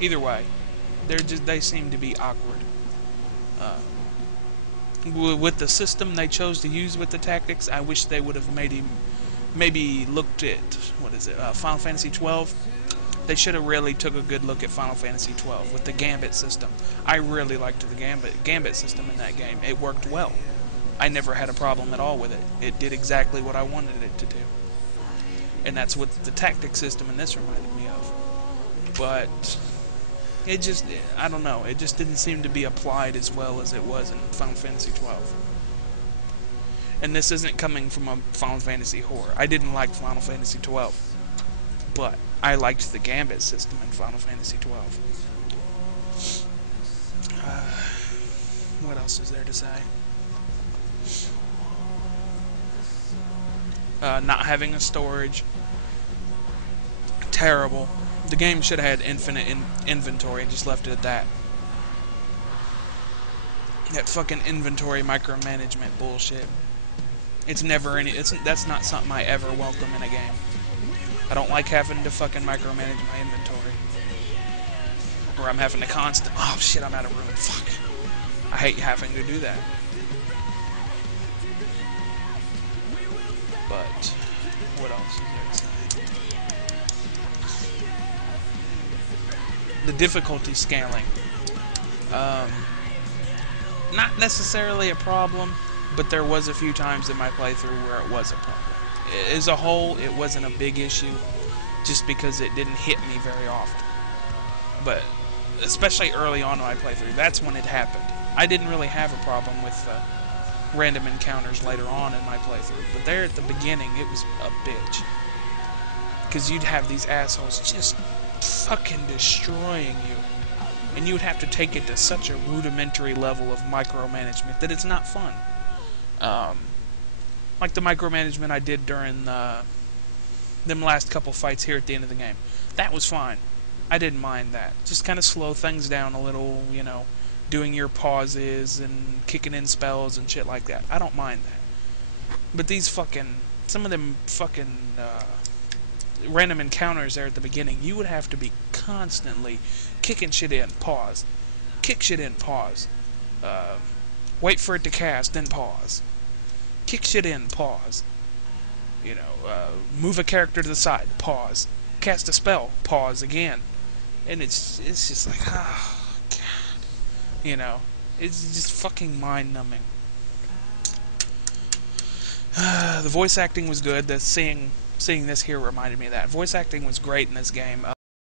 Either way, they seem to be awkward. Uh, with the system they chose to use with the tactics, I wish they would have maybe looked at Final Fantasy 12. They should have really took a good look at Final Fantasy 12 with the Gambit system. I really liked the Gambit system in that game. It worked well. I never had a problem at all with it. It did exactly what I wanted it to do. And that's what the tactic system in this reminded me of. But it just, I don't know, it just didn't seem to be applied as well as it was in Final Fantasy 12. And this isn't coming from a Final Fantasy whore. I didn't like Final Fantasy 12. But I liked the Gambit system in Final Fantasy 12. What else is there to say? Not having a storage. Terrible. The game should have had infinite inventory and just left it at that. That fucking inventory micromanagement bullshit. It's never that's not something I ever welcome in a game. I don't like having to fucking micromanage my inventory. Or I'm having to oh shit, I'm out of room. Fuck. I hate having to do that. But what else is there to say? The difficulty scaling. Not necessarily a problem, but there was a few times in my playthrough where it was a problem. As a whole, it wasn't a big issue, just because it didn't hit me very often. But especially early on in my playthrough, that's when it happened. I didn't really have a problem with random encounters later on in my playthrough, but there at the beginning, it was a bitch. Because you'd have these assholes just fucking destroying you. And you'd have to take it to such a rudimentary level of micromanagement that it's not fun. Like the micromanagement I did during them last couple fights here at the end of the game. That was fine. I didn't mind that. Just kind of slow things down a little, you know, doing your pauses and kicking in spells and shit like that. I don't mind that. But these some of them fucking random encounters there at the beginning, you would have to be constantly kicking shit in, pause. Kick shit in, pause. Wait for it to cast, then pause. Kick shit in, pause. You know, move a character to the side, pause. Cast a spell, pause again. And it's just like, oh, God. You know, it's just fucking mind-numbing. The voice acting was good. Seeing this here reminded me of that. Voice acting was great in this game.